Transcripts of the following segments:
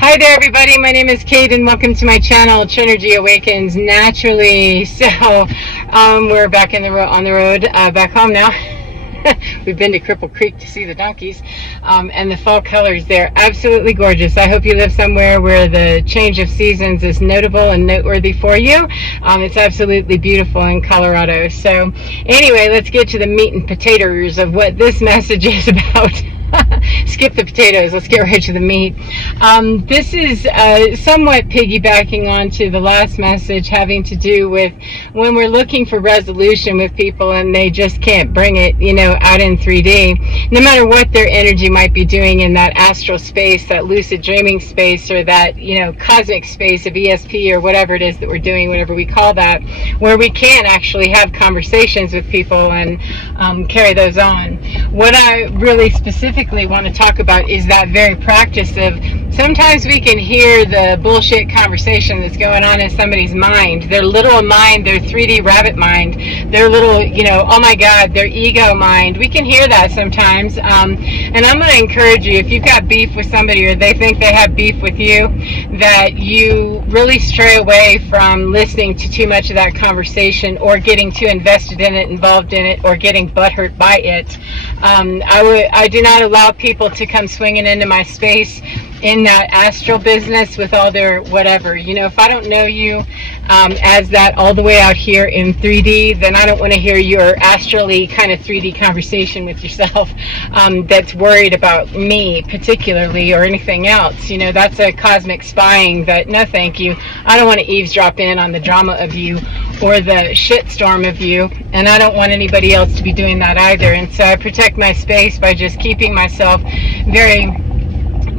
Hi there, everybody. My name is Kate, and welcome to my channel, Trinergy Awakens Naturally. We're back on the road, back home now. We've been to Cripple Creek to see the donkeys, and the fall colors, they're absolutely gorgeous. I hope you live somewhere where the change of seasons is notable and noteworthy for you. It's absolutely beautiful in Colorado. So anyway, let's get to the meat and potatoes of what this message is about. Skip the potatoes, let's get right to the meat. This is somewhat piggybacking onto the last message, having to do with when we're looking for resolution with people and they just can't bring it, out in 3D. No matter what their energy might be doing in that astral space, that lucid dreaming space, or that, cosmic space of ESP, or whatever it is that we're doing, whatever we call that, where we can actually have conversations with people and carry those on. What I really specifically want to talk about is that very practice of sometimes we can hear the bullshit conversation that's going on in somebody's mind, their literal mind, their 3D rabbit mind, their little, oh my God, their ego mind. We can hear that sometimes. And I'm going to encourage you, if you've got beef with somebody or they think they have beef with you, that you really stray away from listening to too much of that conversation or getting too invested in it, involved in it, or getting butthurt by it. I do not allow people to come swinging into my space in that astral business with all their whatever. If I don't know you as that all the way out here in 3D, then I don't want to hear your astrally kind of 3D conversation with yourself that's worried about me particularly or anything else. That's a cosmic spying that, no thank you. I don't want to eavesdrop in on the drama of you or the shitstorm of you, and I don't want anybody else to be doing that either. And so I protect my space by just keeping myself very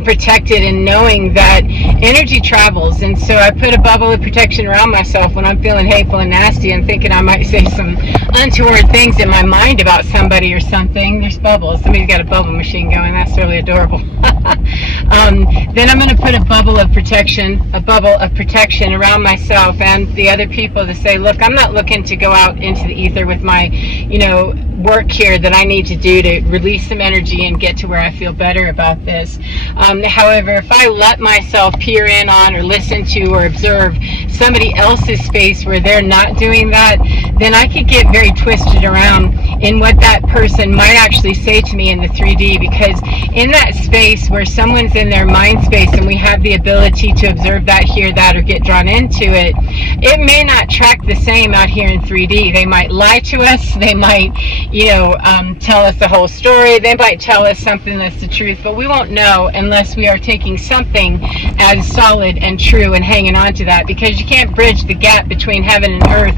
protected and knowing that energy travels. And so I put a bubble of protection around myself when I'm feeling hateful and nasty and thinking I might say some untoward things in my mind about somebody or something. There's bubbles. Somebody's got a bubble machine going. That's really adorable. Then I'm going to put a bubble of protection around myself and the other people to say, look, I'm not looking to go out into the ether with my, work here that I need to do to release some energy and get to where I feel better about this. However, if I let myself peer in on or listen to or observe somebody else's space where they're not doing that, then I could get very twisted around in what that person might actually say to me in the 3D, because in that space where someone's in their mind space and we have the ability to observe that, hear that, or get drawn into it, it may not track the same out here in 3D. They might lie to us. They might, tell us the whole story. They might tell us something that's the truth, but we won't know unless we are taking something as solid and true and hanging on to that, because you can't bridge the gap between heaven and earth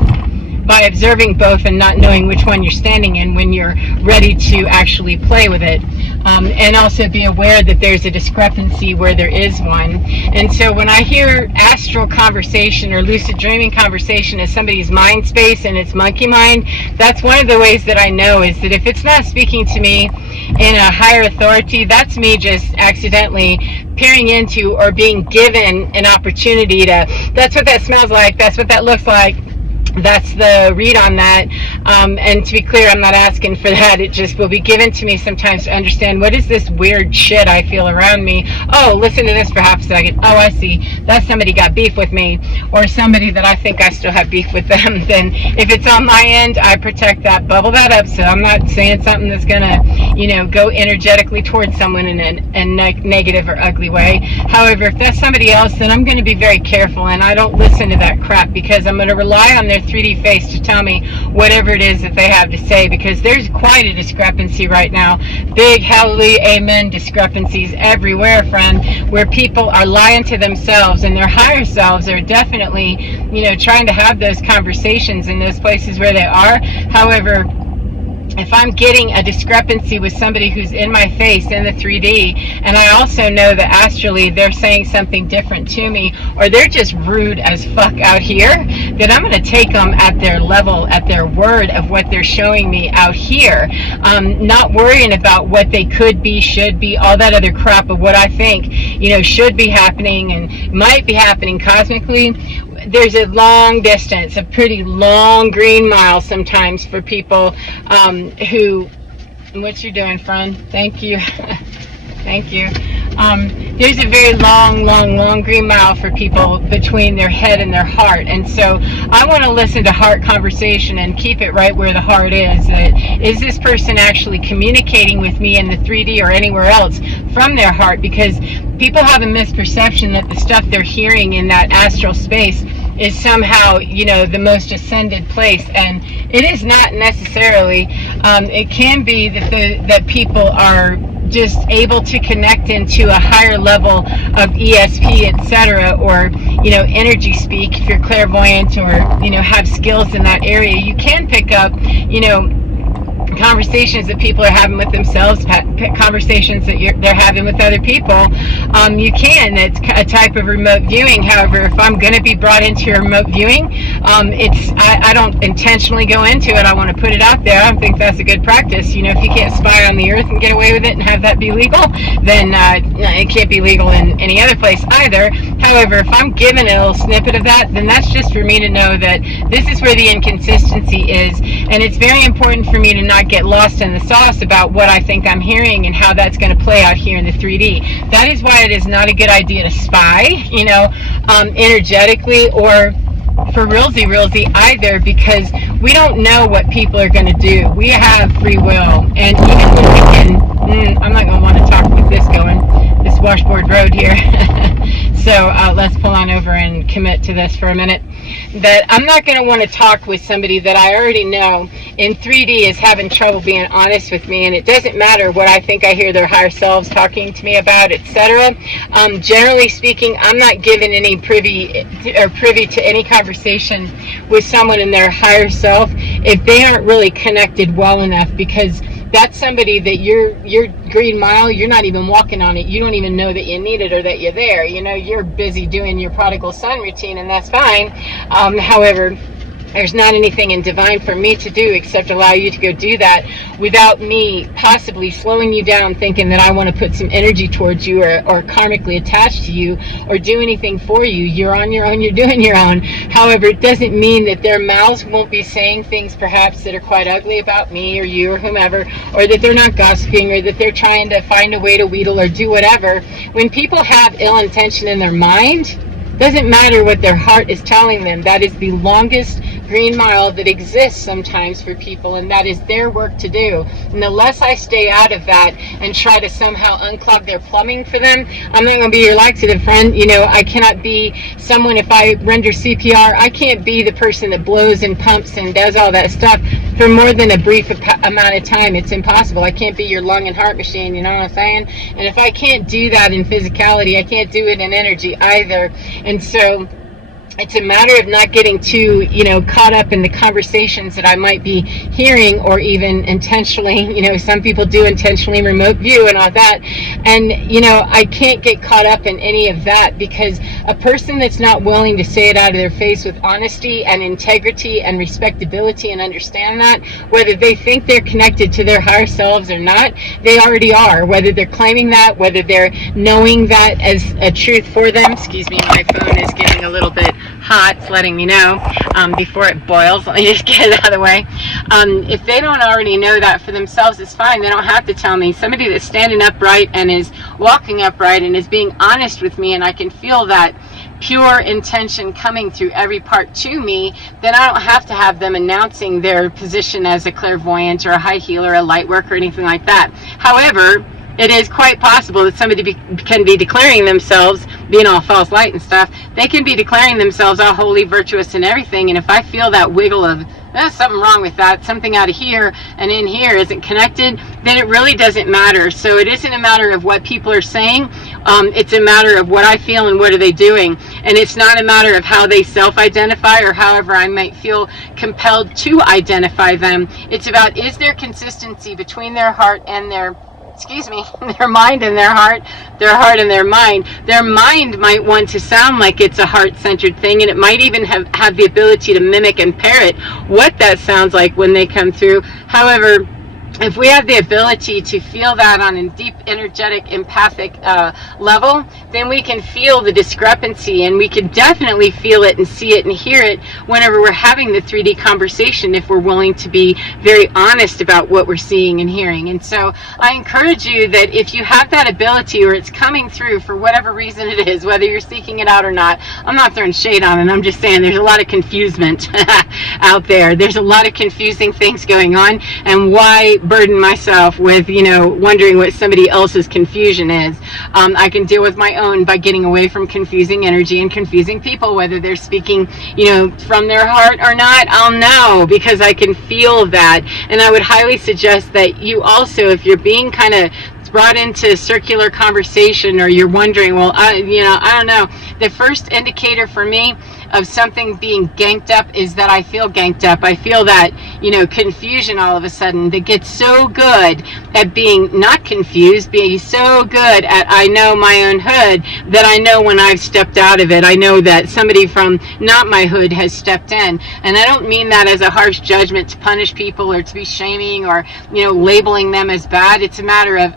by observing both and not knowing which one you're standing in when you're ready to actually play with it. And also be aware that there's a discrepancy where there is one. And so when I hear astral conversation or lucid dreaming conversation as somebody's mind space and it's monkey mind, that's one of the ways that I know is that if it's not speaking to me in a higher authority, that's me just accidentally peering into or being given an opportunity to, that's what that smells like, that's what that looks like. That's the read on that. And to be clear, I'm not asking for that. It just will be given to me sometimes to understand, what is this weird shit I feel around me? Oh, listen to this for half a second. Oh, I see. That's somebody got beef with me, or somebody that I think I still have beef with them. Then if it's on my end, I protect that, bubble that up, so I'm not saying something that's going to, go energetically towards someone in a negative or ugly way. However, if that's somebody else, then I'm going to be very careful, and I don't listen to that crap, because I'm going to rely on their 3D face to tell me whatever it is that they have to say, because there's quite a discrepancy right now. Big hallelujah amen discrepancies everywhere, friend, where people are lying to themselves, and their higher selves are definitely, trying to have those conversations in those places where they are. However, if I'm getting a discrepancy with somebody who's in my face in the 3D, and I also know that astrally they're saying something different to me, or they're just rude as fuck out here, then I'm going to take them at their level, at their word of what they're showing me out here. Not worrying about what they could be, should be, all that other crap of what I think, should be happening and might be happening cosmically. There's a long distance, a pretty long green mile sometimes for people who, what you doing, friend? Thank you. Thank you. There's a very long green mile for people between their head and their heart. And so I want to listen to heart conversation and keep it right where the heart is. Is this person actually communicating with me in the 3D or anywhere else from their heart? Because people have a misperception that the stuff they're hearing in that astral space is somehow, the most ascended place, and it is not necessarily. It can be that people are just able to connect into a higher level of ESP, etc., or energy speak. If you're clairvoyant or have skills in that area, you can pick up conversations that people are having with themselves, conversations that they're having with other people. You can. It's a type of remote viewing. However, if I'm going to be brought into your remote viewing, I don't intentionally go into it. I want to put it out there. I don't think that's a good practice. If you can't spy on the earth and get away with it and have that be legal, then it can't be legal in any other place either. However, if I'm given a little snippet of that, then that's just for me to know that this is where the inconsistency is, and it's very important for me to not get lost in the sauce about what I think I'm hearing and how that's going to play out here in the 3D. That is why it is not a good idea to spy, energetically or for realsy either, because we don't know what people are going to do. We have free will, and even when we can, I'm not going to want to talk with this washboard road here. So let's pull on over and commit to this for a minute. That I'm not going to want to talk with somebody that I already know in 3D is having trouble being honest with me, and it doesn't matter what I think I hear their higher selves talking to me about, etc. Generally speaking, I'm not given any privy to any conversation with someone in their higher self if they aren't really connected well enough, because that's somebody that your green mile, you're not even walking on it. You don't even know that you need it or that you're there. You're busy doing your prodigal son routine, and that's fine. However, there's not anything in divine for me to do except allow you to go do that without me possibly slowing you down, thinking that I want to put some energy towards you or karmically attached to you or do anything for you. You're on your own, you're doing your own. However, it doesn't mean that their mouths won't be saying things perhaps that are quite ugly about me or you or whomever, or that they're not gossiping, or that they're trying to find a way to wheedle or do whatever. When people have ill intention in their mind, doesn't matter what their heart is telling them. That is the longest green mile that exists sometimes for people, and that is their work to do. And the less I stay out of that and try to somehow unclog their plumbing for them, I'm not going to be your laxative friend. I cannot be someone, if I render CPR, I can't be the person that blows and pumps and does all that stuff for more than a brief amount of time. It's impossible. I can't be your lung and heart machine, you know what I'm saying? And if I can't do that in physicality, I can't do it in energy either. And so it's a matter of not getting too, caught up in the conversations that I might be hearing, or even intentionally, some people do intentionally remote view and all that. And, I can't get caught up in any of that, because a person that's not willing to say it out of their face with honesty and integrity and respectability and understand that, whether they think they're connected to their higher selves or not, they already are. Whether they're claiming that, whether they're knowing that as a truth for them. Excuse me, my phone is getting a little bit hot. It's letting me know before it boils. Let me just get it out of the way. If they don't already know that for themselves, it's fine. They don't have to tell me. Somebody that's standing upright and is walking upright and is being honest with me, and I can feel that pure intention coming through every part to me, then I don't have to have them announcing their position as a clairvoyant or a high healer, a light worker, or anything like that. However, it is quite possible that somebody can be declaring themselves, being all false light and stuff, they can be declaring themselves all holy, virtuous, and everything, and if I feel that wiggle of, there's something wrong with that, something out of here and in here isn't connected, then it really doesn't matter. So it isn't a matter of what people are saying, it's a matter of what I feel and what are they doing. And it's not a matter of how they self-identify or however I might feel compelled to identify them. It's about, is there consistency between their heart and their mind and their heart and their mind. Their mind might want to sound like it's a heart-centered thing, and it might even have the ability to mimic and parrot what that sounds like when they come through. However, if we have the ability to feel that on a deep, energetic, empathic level, then we can feel the discrepancy, and we can definitely feel it and see it and hear it whenever we're having the 3D conversation, if we're willing to be very honest about what we're seeing and hearing. And so I encourage you that if you have that ability, or it's coming through for whatever reason it is, whether you're seeking it out or not, I'm not throwing shade on it, I'm just saying there's a lot of confusement out there. There's a lot of confusing things going on, and why burden myself with, wondering what somebody else's confusion is. I can deal with my own by getting away from confusing energy and confusing people, whether they're speaking, from their heart or not. I'll know, because I can feel that. And I would highly suggest that you also, if you're being kind of brought into circular conversation, or you're wondering, well, I don't know, the first indicator for me of something being ganked up is that I feel ganked up. I feel that, confusion all of a sudden, that gets so good at being not confused, being so good at I know my own hood, that I know when I've stepped out of it. I know that somebody from not my hood has stepped in. And I don't mean that as a harsh judgment to punish people or to be shaming or, labeling them as bad. It's a matter of,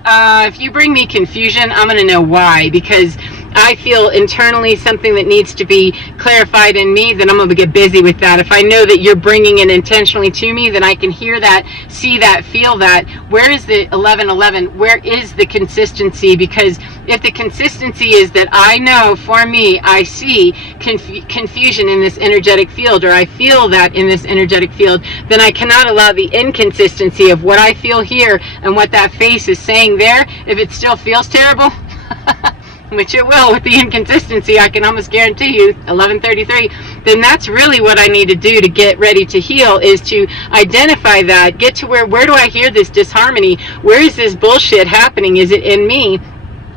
if you bring me confusion, I'm going to know why, because I feel internally something that needs to be clarified in me, then I'm going to get busy with that. If I know that you're bringing it intentionally to me, then I can hear that, see that, feel that. Where is the 1111? Where is the consistency? Because if the consistency is that I know, for me, I see confusion in this energetic field, or I feel that in this energetic field, then I cannot allow the inconsistency of what I feel here and what that face is saying there. If it still feels terrible, which it will with the inconsistency, I can almost guarantee you, 1133, then that's really what I need to do to get ready to heal, is to identify that, get to where do I hear this disharmony? Where is this bullshit happening? Is it in me?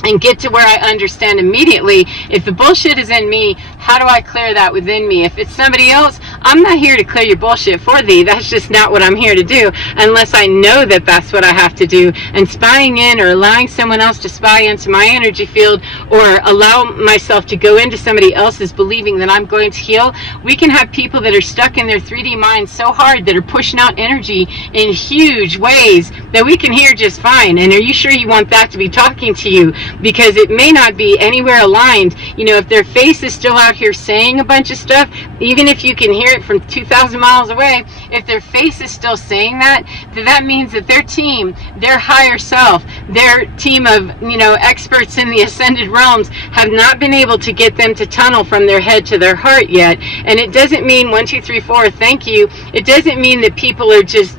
And get to where I understand immediately, if the bullshit is in me, how do I clear that within me? If it's somebody else, I'm not here to clear your bullshit for thee. That's just not what I'm here to do, unless I know that that's what I have to do. And spying in, or allowing someone else to spy into my energy field, or allow myself to go into somebody else's believing that I'm going to heal, we can have people that are stuck in their 3D mind so hard, that are pushing out energy in huge ways that we can hear just fine. And are you sure you want that to be talking to you? Because it may not be anywhere aligned. If their face is still out here saying a bunch of stuff, even if you can hear it from 2,000 miles away, if their face is still saying that, then that means that their team, their higher self, their team of, experts in the ascended realms have not been able to get them to tunnel from their head to their heart yet. And it doesn't mean 1, 2, 3, 4, thank you. It doesn't mean that people are just,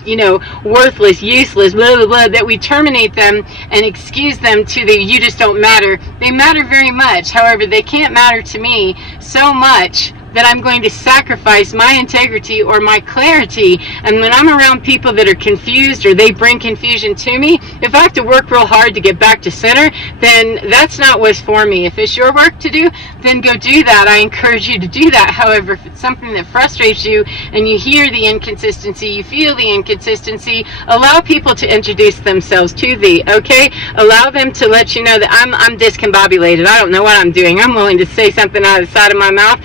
worthless, useless, blah, blah, blah, that we terminate them and excuse them to the you just don't matter. They matter very much. However, they can't matter to me so much that I'm going to sacrifice my integrity or my clarity. And when I'm around people that are confused, or they bring confusion to me, if I have to work real hard to get back to center, then that's not what's for me. If it's your work to do, then go do that. I encourage you to do that. However, if it's something that frustrates you, and you hear the inconsistency, you feel the inconsistency, allow people to introduce themselves to thee, okay? Allow them to let you know that I'm discombobulated. I don't know what I'm doing. I'm willing to say something out of the side of my mouth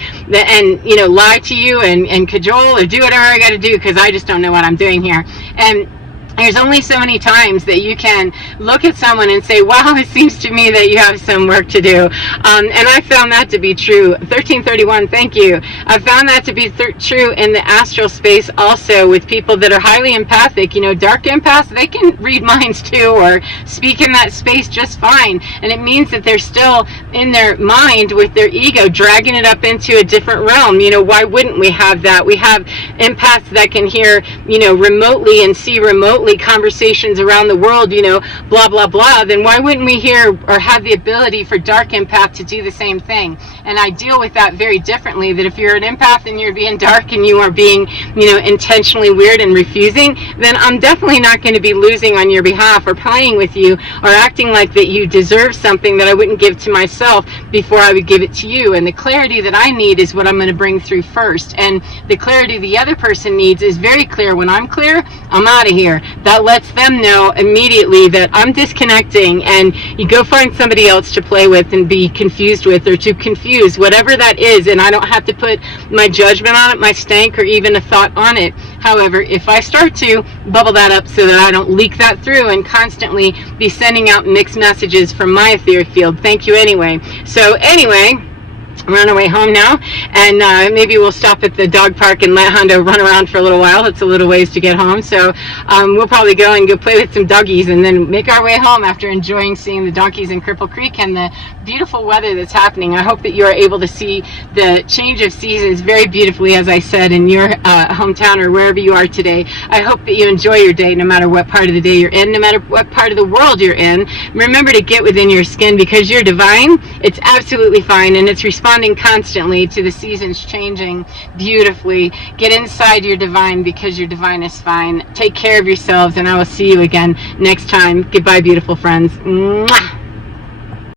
and lie to you and cajole or do whatever I got to do, because I just don't know what I'm doing here. And there's only so many times that you can look at someone and say, wow, it seems to me that you have some work to do. And I found that to be true. 1331, thank you. I found that to be true in the astral space also, with people that are highly empathic. Dark empaths, they can read minds too, or speak in that space just fine. And it means that they're still in their mind with their ego, dragging it up into a different realm. Why wouldn't we have that? We have empaths that can hear, remotely and see remotely conversations around the world, blah, blah, blah. Then why wouldn't we hear or have the ability for dark empath to do the same thing? And I deal with that very differently, that if you're an empath and you're being dark and you are being, intentionally weird and refusing, then I'm definitely not going to be losing on your behalf or playing with you or acting like that you deserve something that I wouldn't give to myself before I would give it to you. And the clarity that I need is what I'm going to bring through first. And the clarity the other person needs is very clear. When I'm clear, I'm out of here. that lets them know immediately that I'm disconnecting, and you go find somebody else to play with and be confused with, or to confuse, whatever that is, and I don't have to put my judgment on it, my stank, or even a thought on it. However, if I start to bubble that up so that I don't leak that through and constantly be sending out mixed messages from my etheric field, thank you anyway. So anyway, we're on our way home now, and maybe we'll stop at the dog park and let Hondo run around for a little while. It's a little ways to get home, so we'll probably go and go play with some doggies and then make our way home after enjoying seeing the donkeys in Cripple Creek and the beautiful weather that's happening. I hope that you are able to see the change of seasons very beautifully, as I said, in your hometown or wherever you are today. I hope that you enjoy your day no matter what part of the day you're in, no matter what part of the world you're in. Remember to get within your skin, because you're divine. It's absolutely fine, and it's responding constantly to the seasons changing beautifully. Get inside your divine, because your divine is fine. Take care of yourselves, and I will see you again next time. Goodbye, beautiful friends. Mwah!